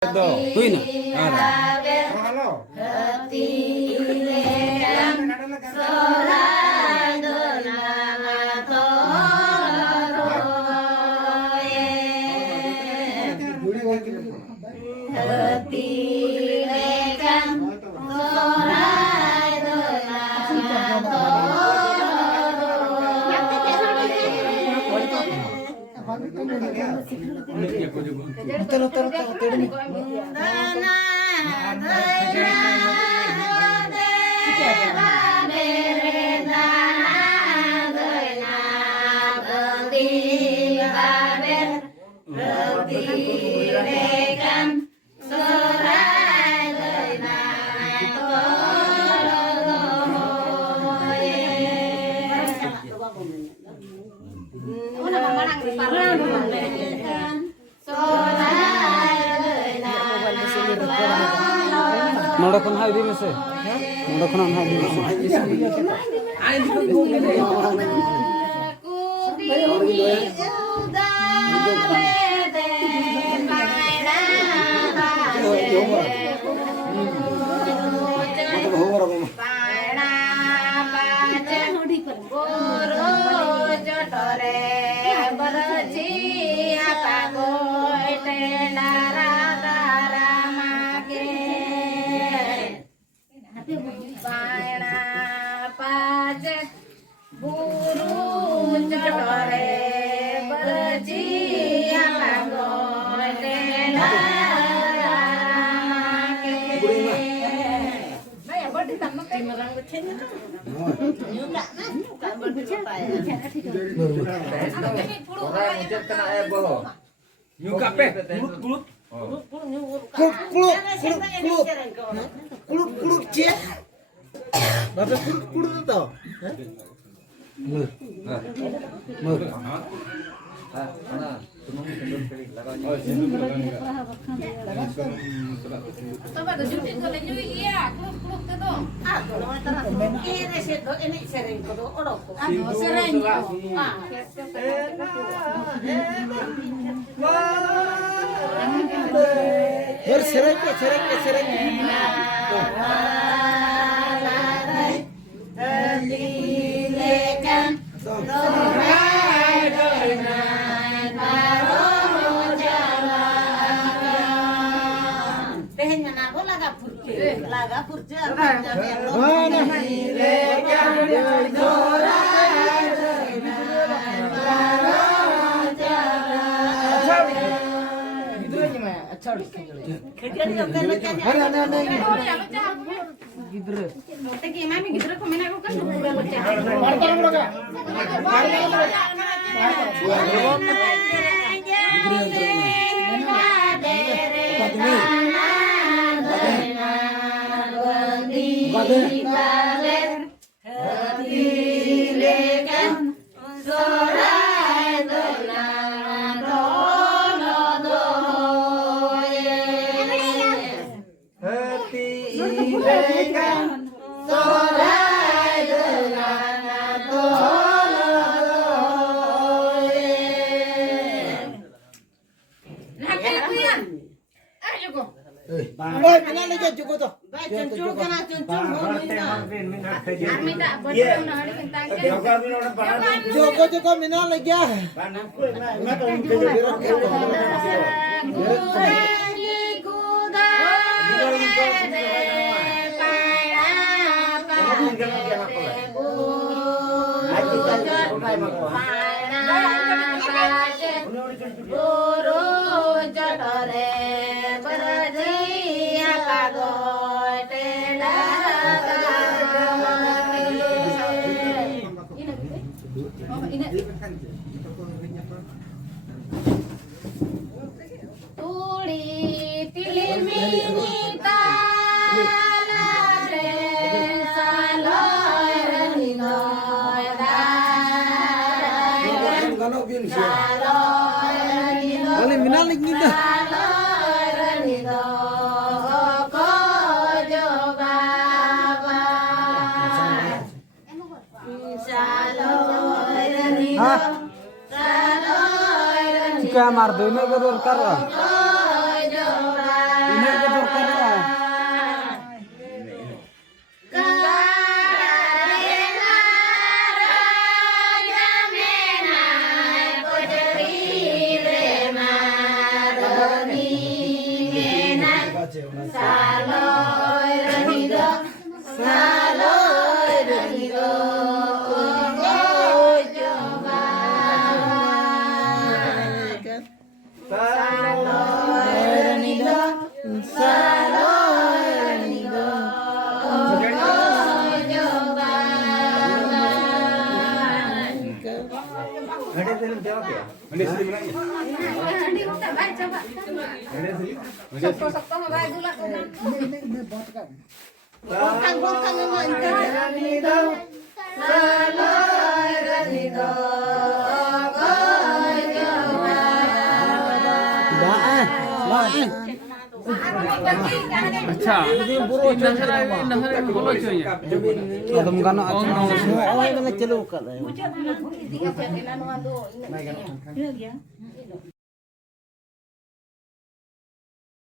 Tuh ini. Halo. Mendokon hai di mese. Mendokon hai di mese. Nyuka pe, kulut. Kulut cia. Bapak kulut itu. Coba tunjukin kalau nyui iya, klub-klub itu tuh. Ini sering kudu orok. Sering. Sering. Laga purja. Joko mina lagi ya. Boleh minalik gitu. Jika mardone ke dor karo. Saloy renido, saloy renido, oh coba. Saloy renido, saloy renido, oh coba. Sakto-sakto ngebay dulu aku. Bongkang-bongkang renido, saloy renido, oh coba. अच्छा ये बुरो नहर बोलो चाहिए कदम गाना अच्छा Oh, ini chalo ka.